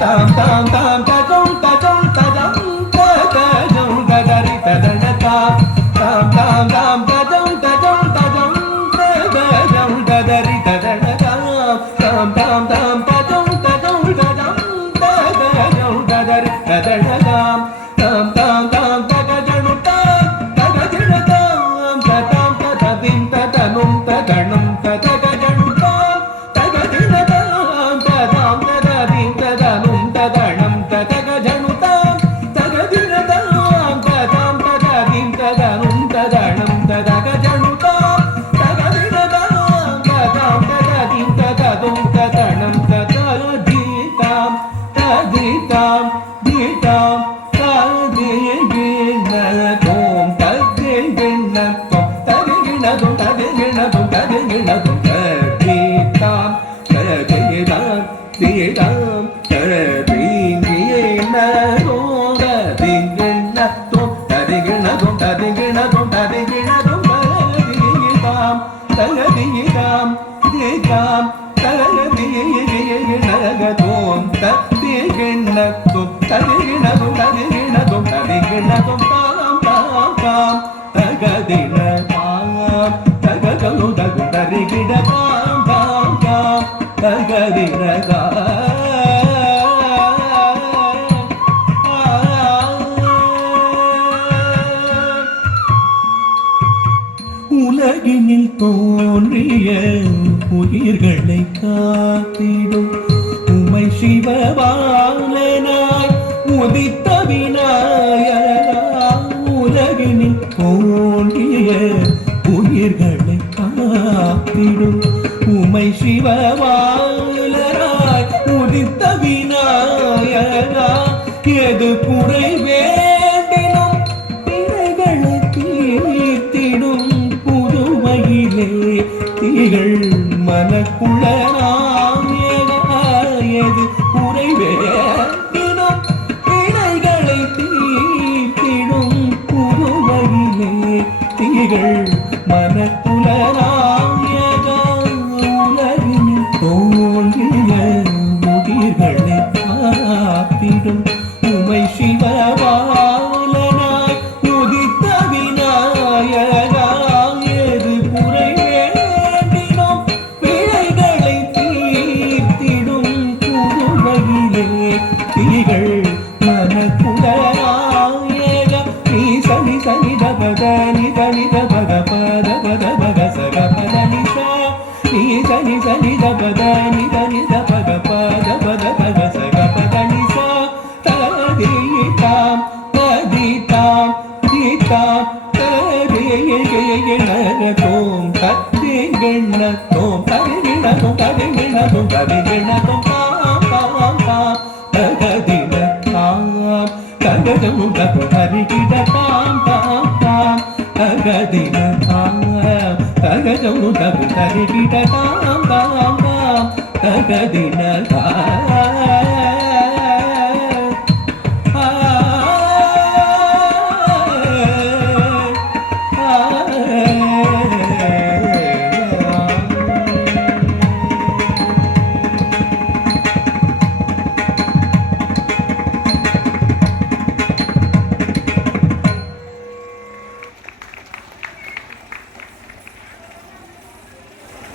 tam tam tam ta dum ta dum ta dum ta ta dum ta da ri ta da na tam tam tam tam ta dum ta dum ta dum ta da dum ta da ri ta da na tam tam tam tam ta dum ta dum ta dum ta da dum ta da ri ta da na tam tam tam tam ta ga janu tam ta ga janu tam ta tam ta ta dim ta ta num ta ta num ta ta ga janu tam ta ga janu tam ta tam ta ta dim ta ta num ta ta nam ta ta ga janu tam ta ga janu tam ta tam ta ta dim ta ta num ta ta nam ta ta ga janu tam ta ga janu tam ta tam ta ta dim ta ta num ta ta nam ta ta di tam ta di tam di tam ta di gi na tom ta di gi na tom ta di gi na tom ta di gi na tom ta di gi na tom ta di tam ta di tam di tam ta di gi na tom ta di gi na tom ta di gi na tom ta di gi na tom ta di gi na tom ta di gi tam ta di gi tam di tam ta di gi na ga tom ta di gi na tom ta di gi na tom ta di gi na tom ta di gi na tom tam tam tam ta ga di na tam ta ga ga no ta ga ta di gi na tam tam tam ta ga di na tam உலகினில் தோன்றிய உயிர்களை காத்திடும் உமை சிவபாலனாய் உதித்த விநாயகா உலகினில் தோன்றிய உயிர்களை காத்திடும் உமை சிவபாலனாய் உதித்த விநாயகா எது குறை வேண்டினும் பிழைகளை தீர்த்திடும் புதுமையிலே திகழ் மனக்குள்ள எது குறை வேண்டினும் பிழைகளை தீர்த்திடும் புதுமையிலே திகழ் மனக்குள்ள உலகினில் தோன்றிய உயிர்களை காத்திடும் உமை சிவபாலனாய் உதித்த விநாயகா எது குறை வேண்டினோம் பிழைகளை தீர்த்திடும் புதுமையிலே திகழ் மனக்குலநாயகா நீ சனி சனி தபத நித நித பத பத பத பக சக பத நிஷா நீ சனி சனி தபத நித நித பக பத பத பக சக பத நிஷா ததிதாம் ததிதாம் திதாம் ததிகிணதோம் ததிகிணதோம் ததிகிணதோம் ததிகிணதோம் ததிகிணதோம் தாம் தாம் தாம் தகதினதாம் தகதம் தகு ததிகிணதாம் தாம் தாம் தகதினதாம் தகதம் தகு ததிகிணதாம் தாம் தாம் தகதினதாம்